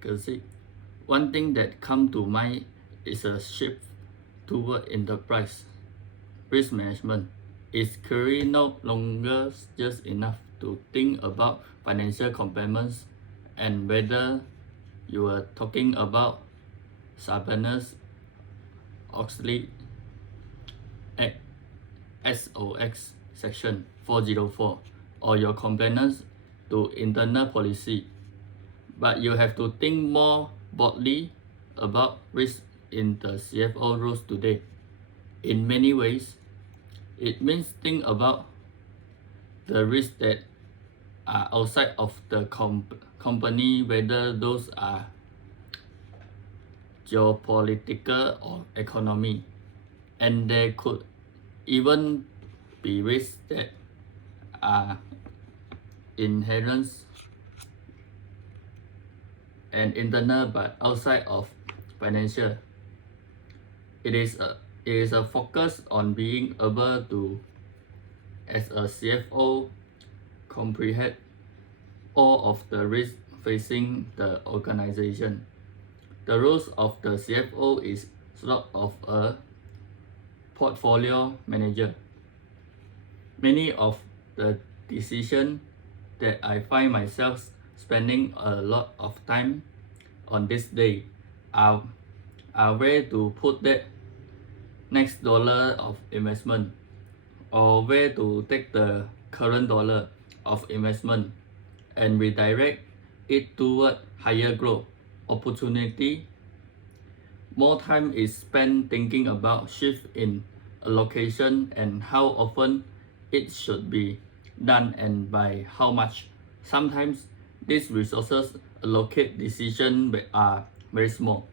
advocacy, one thing that comes to mind is a shift toward enterprise risk management. It's clearly no longer just enough to think about financial commitments and whether you are talking about Sarbanes-Oxley Act SOX Section 404 or your compliance to internal policy, but you have to think more broadly about risk in the CFO rules today. In many ways, it means think about the risks that are outside of the company, whether those are geopolitical or economy, and there could even be risks that are inherent and internal but outside of financial. It is a focus on being able to, as a CFO, comprehend all of the risks facing the organization. The roles of the CFO is sort of a portfolio manager. Many of the decisions that I find myself spending a lot of time on this day are where to put that next dollar of investment, or where to take the current dollar of investment and redirect it toward higher growth opportunity. More time is spent thinking about shift in allocation and how often it should be done and by how much. Sometimes these resources allocate decisions are very small,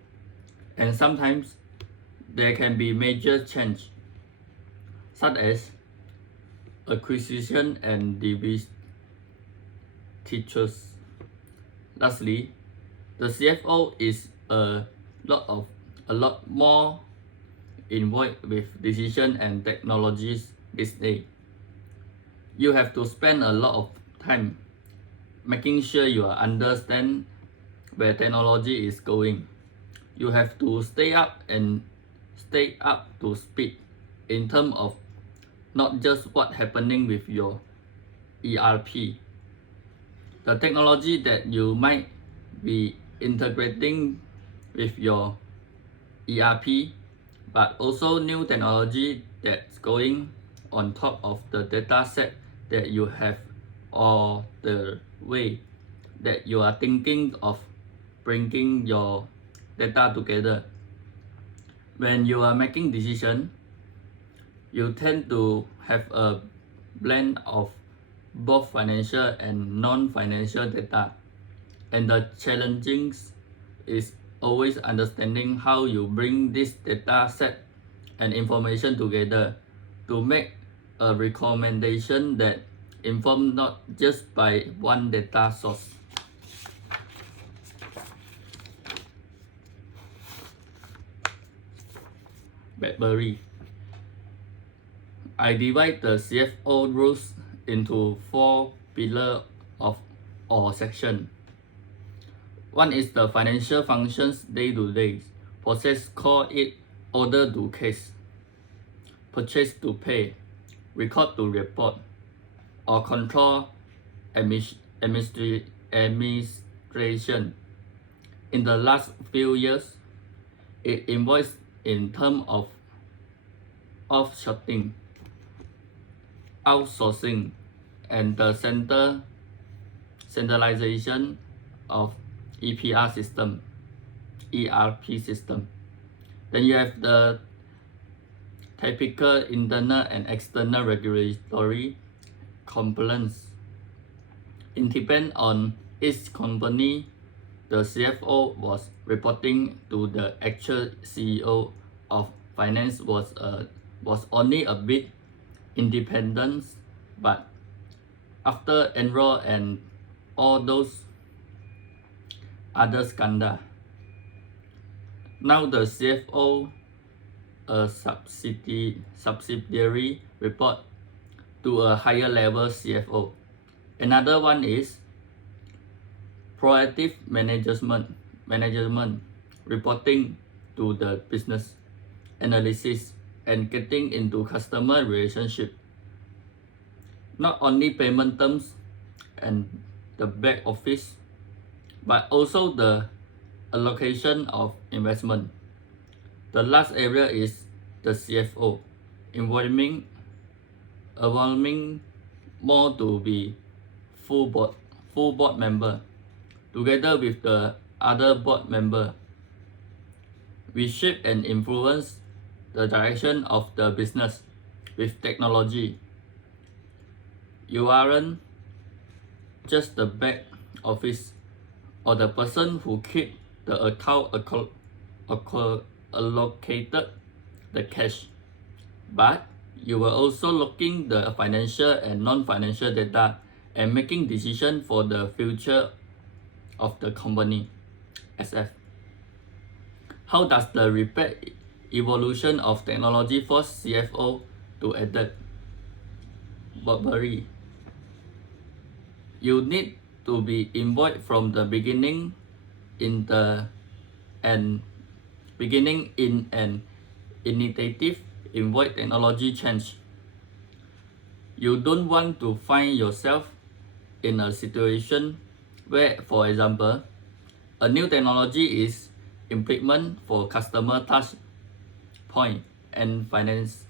and sometimes there can be major change, such as acquisition and divestitures. Lastly, the CFO is a lot more involved with decision and technologies this day. You have to spend a lot of time making sure you understand where technology is going. You have to stay up to speed in terms of not just what's happening with your ERP, the technology that you might be integrating with your ERP, but also new technology that's going on top of the data set that you have, or the way that you are thinking of bringing your data together. When you are making decisions, you tend to have a blend of both financial and non-financial data, and the challenging is always understanding how you bring this data set and information together to make a recommendation that informed not just by one data source. BlackBerry. I divide the CFO rules into 4 pillars or sections. One is the financial functions day-to-day process, call it order to cash, purchase to pay, record to report, or control administration. In the last few years, it involves in terms of offshoring, outsourcing, and the centralization of ERP system. Then you have the typical internal and external regulatory compliance. It depends on each company. The CFO was reporting to the actual CEO of finance was only a bit independent, but after Enron and all those other scandals, now the CFO, a subsidiary, report to a higher level CFO. Another one is proactive management. management, reporting to the business, analysis, and getting into customer relationship. Not only payment terms and the back office, but also the allocation of investment. The last area is the CFO, involving more to be full board member. Together with the other board member, we shape and influence the direction of the business with technology. You aren't just the back office or the person who keep the account allocated the cash, but you are also looking the financial and non-financial data and making decisions for the future of the company, SF. How does the rapid evolution of technology force CFO to adapt? Burberry. You need to be involved from the beginning in an initiative involve technology change. You don't want to find yourself in a situation where, for example, a new technology is implemented for customer touch point and finance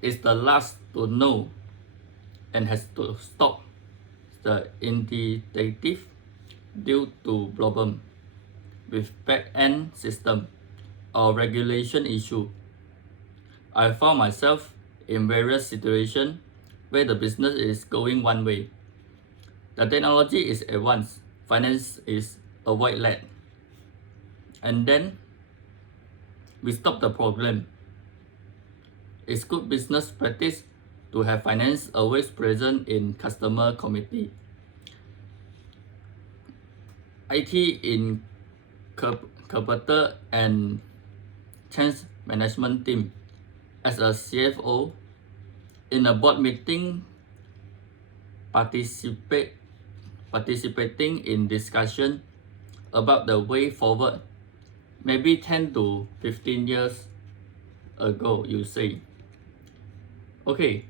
is the last to know and has to stop the initiative due to problem with back-end system or regulation issue. I found myself in various situations where the business is going one way. The technology is advanced, finance is a white lag. And then we stop the problem. It's good business practice to have finance always present in customer committee. IT in capital and change management team. As a CFO, in a board meeting, participating in discussion about the way forward. Maybe 10 to 15 years ago, you say, okay,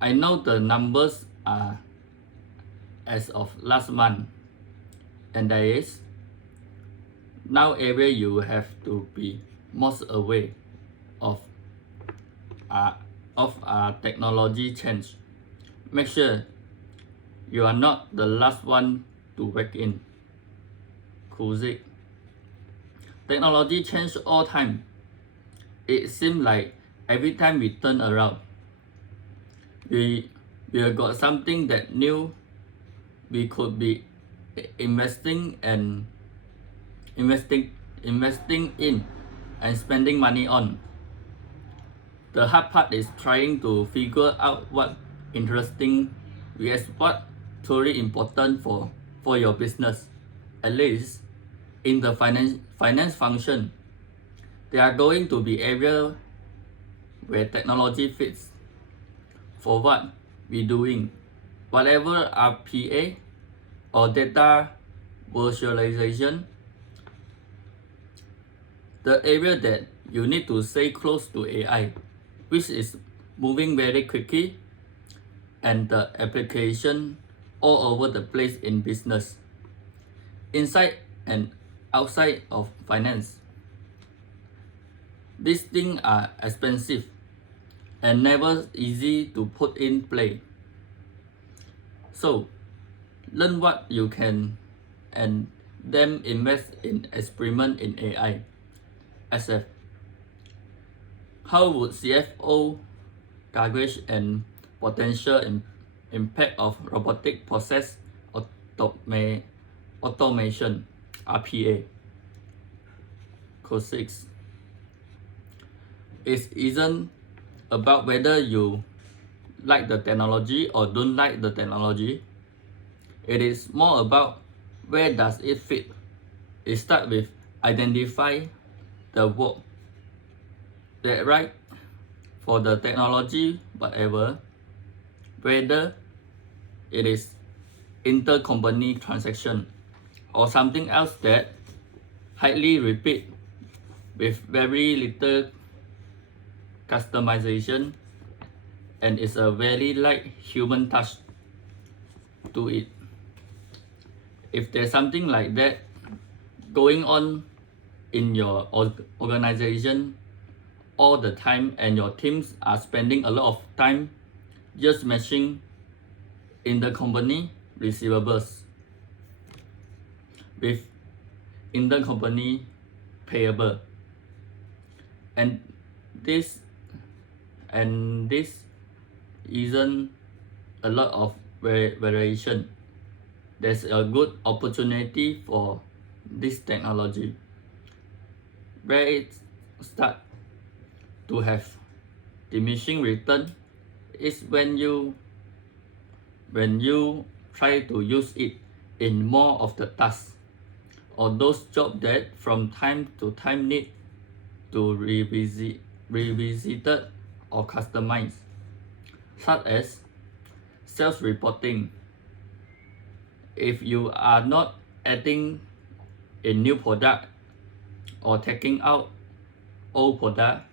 I know the numbers are as of last month, and that is, now area you have to be most aware of technology change. Make sure you are not the last one to wake in. Kuzik. Technology change all time. It seems like every time we turn around, we got something that new we could be investing in and spending money on. The hard part is trying to figure out what interesting vs what truly important for your business. At least in the finance function, there are going to be areas where technology fits for what we're doing. Whatever RPA or data visualization, the area that you need to stay close to AI, which is moving very quickly, and the application all over the place in business, inside and outside of finance. These things are expensive and never easy to put in play. So, learn what you can and then invest in experiment in AI. SF. How would CFO gauge and potential impact of robotic process automation, RPA? Code 6. It isn't about whether you like the technology or don't like the technology. It is more about where does it fit. It starts with identify the work that right for the technology, whatever, whether it is intercompany transaction or something else that highly repeat with very little customization and is a very light human touch to it. If there's something like that going on in your organization all the time and your teams are spending a lot of time just matching intercompany receivables with intercompany payable, and this isn't a lot of variation, there's a good opportunity for this technology. Where it start to have diminishing return is when you try to use it in more of the tasks or those jobs that from time to time need to revisited or customized, such as sales reporting. If you are not adding a new product or taking out old product,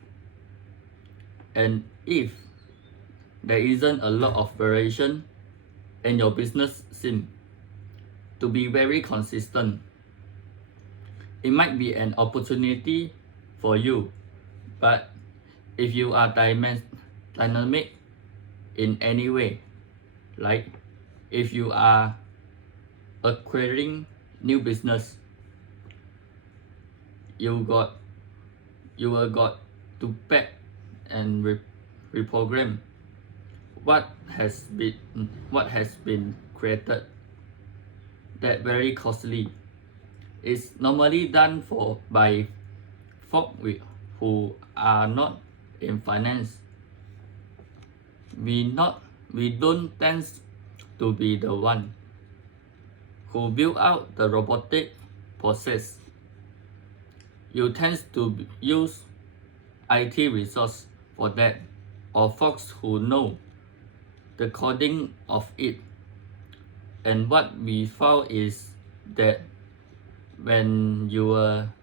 and if there isn't a lot of variation and your business seems to be very consistent, it might be an opportunity for you. But if you are dynamic in any way, like if you are acquiring new business, you will got to pack and reprogram what has been created. That very costly. It's normally done by folk who are not in finance. We don't tend to be the one who build out the robotic process. You tend to use IT resource for that, or folks who know the coding of it. And what we found is that when you are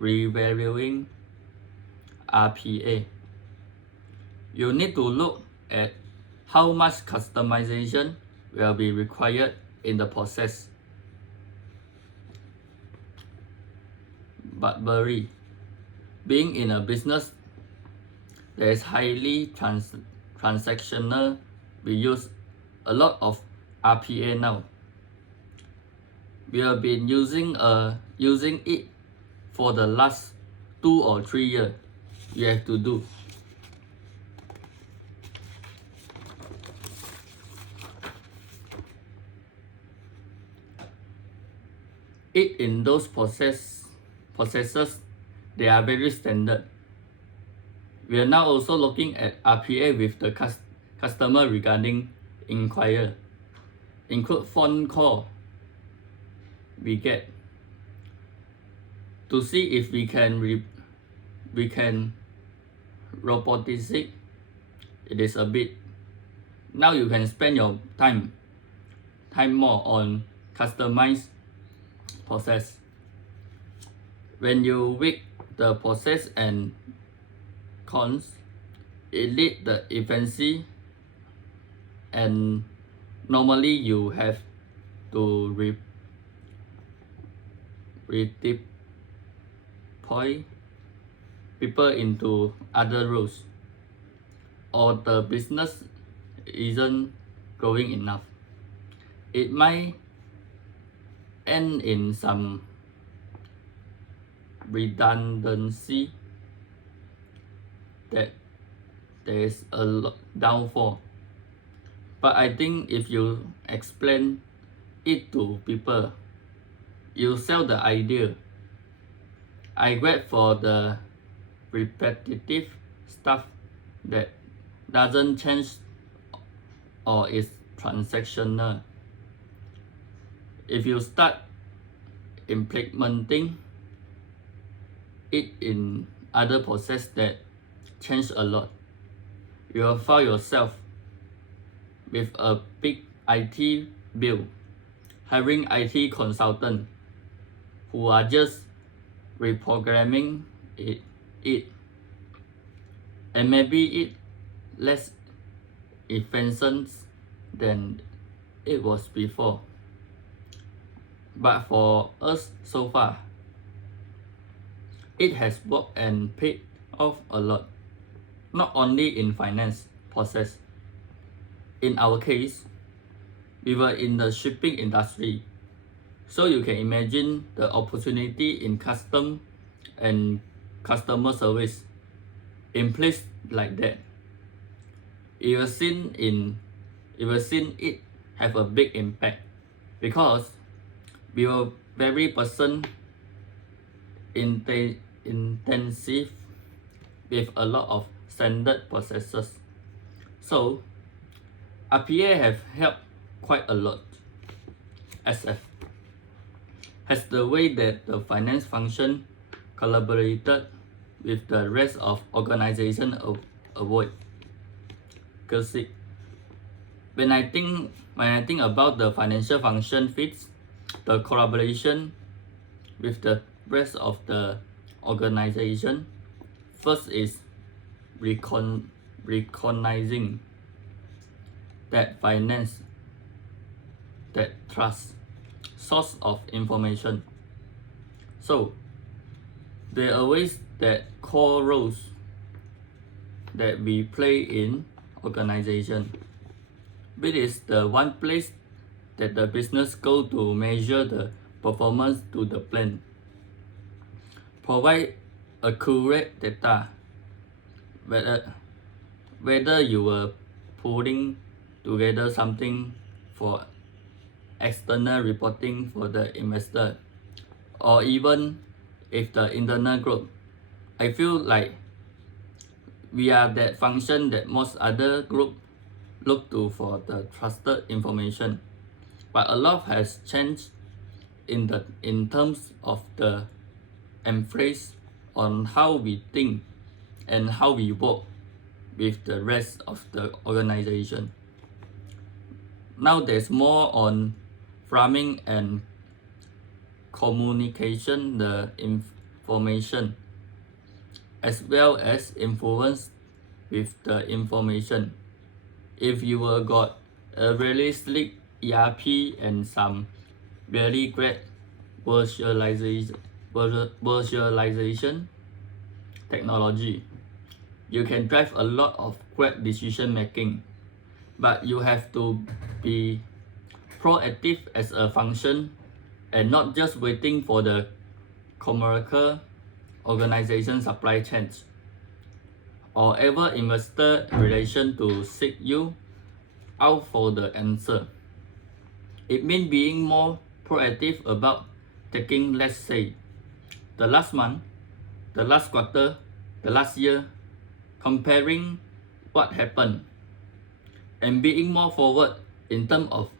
revaluing RPA, you need to look at how much customization will be required in the process. But being in a business that is highly transactional, we use a lot of RPA now. We have been using it for the last 2 or 3 years. You have to do. It in those processes, they are very standard. We are now also looking at RPA with the customer regarding inquiry, include phone call we get to see if we can robotize it. It is a bit. Now you can spend your time more on customized process. When you weigh the process and cons, it lead the efficiency, and normally you have to redeploy people into other roles, or the business isn't growing enough. It might end in some redundancy that there is a downfall. But I think if you explain it to people, you sell the idea. I wait for the repetitive stuff that doesn't change or is transactional. If you start implementing it in other process that change a lot, you will find yourself with a big IT bill hiring IT consultants who are just reprogramming it and maybe it less efficient than it was before. But for us so far, it has worked and paid off a lot, not only in finance process. In our case, we were in the shipping industry, so you can imagine the opportunity in custom and customer service in place like that. You will seen it have a big impact because we were very person intensive with a lot of standard processes. So RPA have helped quite a lot. SF has the way that the finance function collaborated with the rest of organization avoid. Because when I think about the financial function fits the collaboration with the rest of the organization, first is recognizing that finance, that trust, source of information. So there are always that core roles that we play in organization. It is the one place that the business go to measure the performance to the plan, provide accurate data, whether you were putting together something for external reporting for the investor, or even if the internal group. I feel like we are that function that most other group look to for the trusted information. But a lot has changed in terms of the emphasis on how we think and how we work with the rest of the organization. Now there's more on framing and communication the information, as well as influence with the information. If you got a really slick ERP and some really great visualization technology, you can drive a lot of great decision making. But you have to be proactive as a function and not just waiting for the commercial organization supply chains or ever investor relation to seek you out for the answer. It means being more proactive about taking, let's say, the last month, the last quarter, the last year, comparing what happened and being more forward in terms of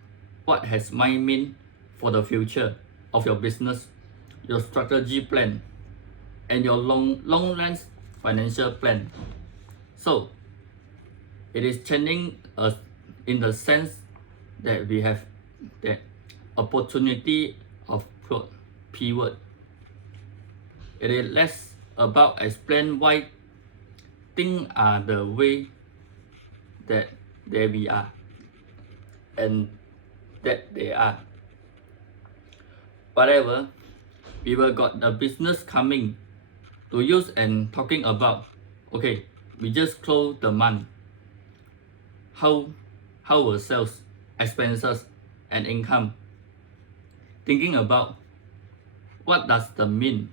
what has might mean for the future of your business, your strategy plan, and your long range financial plan. So it is changing us in the sense that we have the opportunity of pivot. It is less about explain why things are the way that we are and that they are. Whatever, we will got the business coming to use and talking about, okay, we just close the month. How were sales, expenses, and income? Thinking about what does the mean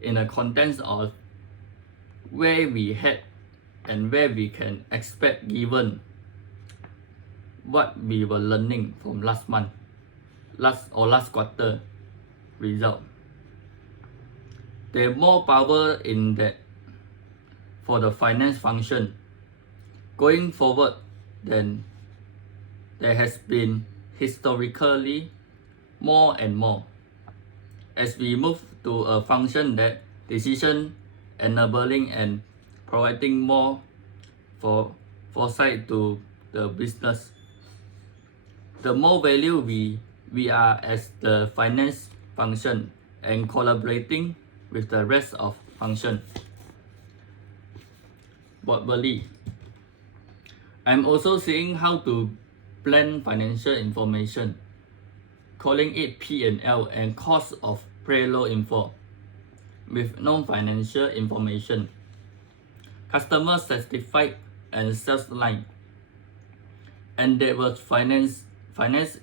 in the context of where we head and where we can expect given what we were learning from last month, last quarter result. There's more power in that for the finance function. Going forward, then there has been historically more and more as we move to a function that decision enabling and providing more foresight to the business. The more value we we are as the finance function and collaborating with the rest of function. Broadly, I'm also seeing how to blend financial information, calling it P&L and cost of payroll info, with non-financial information, customer satisfied and sales line, and there was finance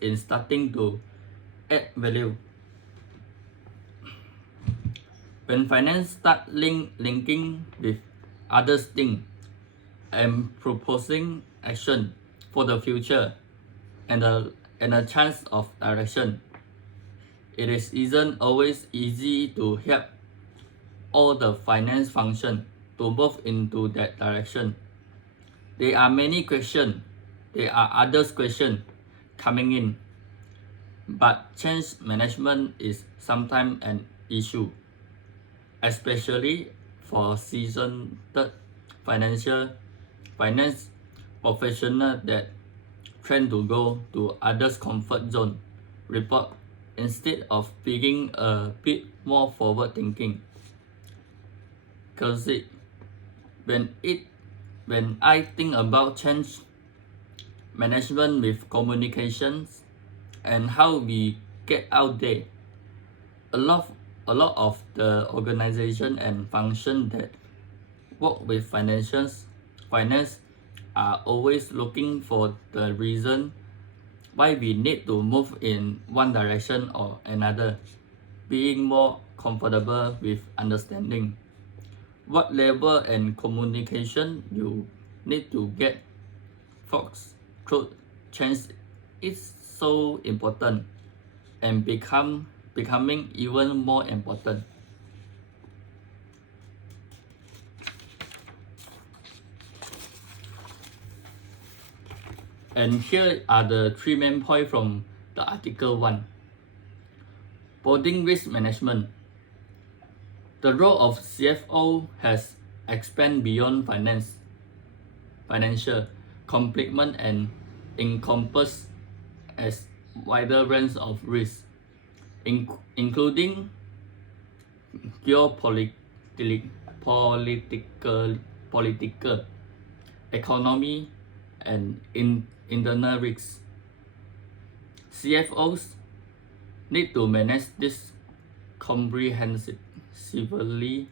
in starting to add value. When finance start linking with other things and proposing action for the future and a chance of direction, it isn't always easy to help all the finance function to move into that direction. There are many questions, there are others questions coming in, but change management is sometimes an issue, especially for seasoned finance professionals that tend to go to others' comfort zone report instead of being a bit more forward thinking. Because when I think about change management with communications and how we get out there, a lot of the organization and function that work with finance are always looking for the reason why we need to move in one direction or another, being more comfortable with understanding what level and communication you need to get folks through change is so important and becoming even more important. And here are the 3 main points from the article 1. Boarding risk management. The role of CFO has expanded beyond financial complement and encompass as wider range of risks, including political, economy, and internal risks. CFOs need to manage this comprehensively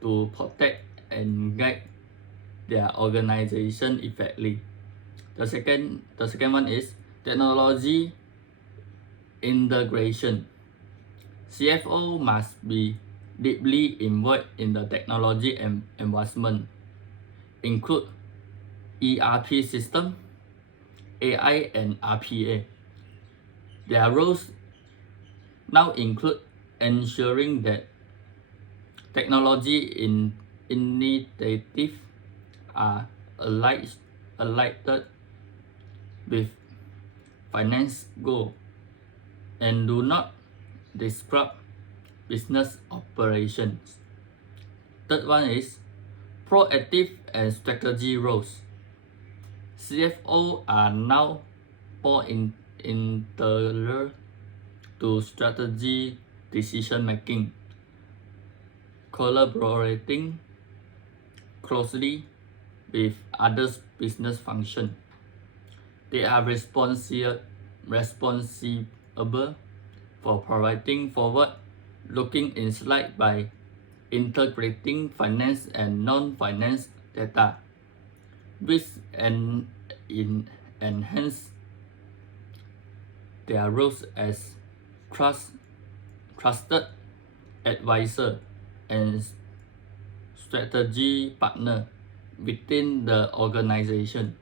to protect and guide their organization effectively. The second one is technology integration. CFO must be deeply involved in the technology investment, include ERP system, AI, and RPA. Their roles now include ensuring that technology initiatives are aligned with finance goals and do not disrupt business operations. Third one is proactive and strategy roles. CFO are now more integral to strategy decision making, collaborating closely with other business functions. They are responsible for providing forward-looking insight by integrating finance and non-finance data, which enhance their roles as trusted advisor and strategy partner within the organization.